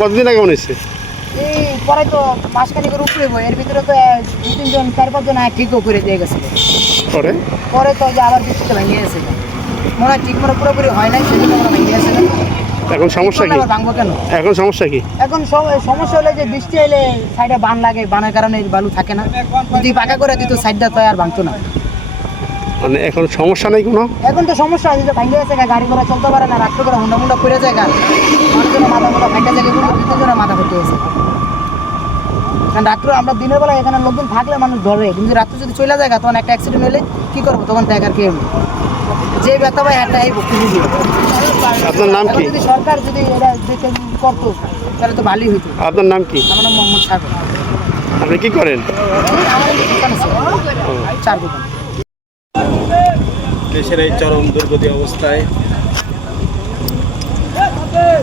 কতদিন আগে মনে হচ্ছে? এই পরে তো মাসখানেকের উপরে বই, এর ভিতরে তো 2-3 জন 4-5 জন ঠিকও করে দিয়ে গেছে। পরে পরে তো যে আবার বৃষ্টিতে ভেঙে গেছে, মনে হয় ঠিক মতো পুরোপুরি হয় নাই, সেজন্য মনে ভেঙে গেছে। এখন সমস্যা কি? ভাঙবো কেন? এখন সমস্যা কি? এখন সমস্যা হলে যে বৃষ্টি এলে সাইডে বান লাগে, বানের কারণে বালু থাকে না। যদি পাকা করে দিত সাইডটা তো আর ভাঙতো না। মানে এখন সমস্যা নেই কোনো? এখন তো সমস্যা আছে, যে ভাঙে গেছে, গাড়ি ঘোড়া চলতে পারে না, রাত্রে করে হুন্ডা পড়ে যায়, মানুষজনের মাথা মোটা ভাঙা যায়, দুজনের মাথা ফেটে গেছে। কারণ রাত্রে আমরা দিনের বেলা এখানে লোকজন থাকলে মানুষ ধরে, কিন্তু রাত্রে যদি চলে যায় তখন একটা অ্যাক্সিডেন্ট হলে কি করবো? তখন দেখার কেউ নেই। যে ব্যথা পায় একটা এই ভক্তি বুঝি। আপনার নাম কি? যদি সরকার যদি এটা দেখে করতো তাহলে তো ভালোই হতো। আপনার নাম কি? আমার নাম মোহাম্মদ সাগর। আপনি কি করেন? আমার দোকান আছে, চার দোকান। দেশের এই চরম দুর্গতি অবস্থায়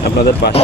আপনাদের পাশে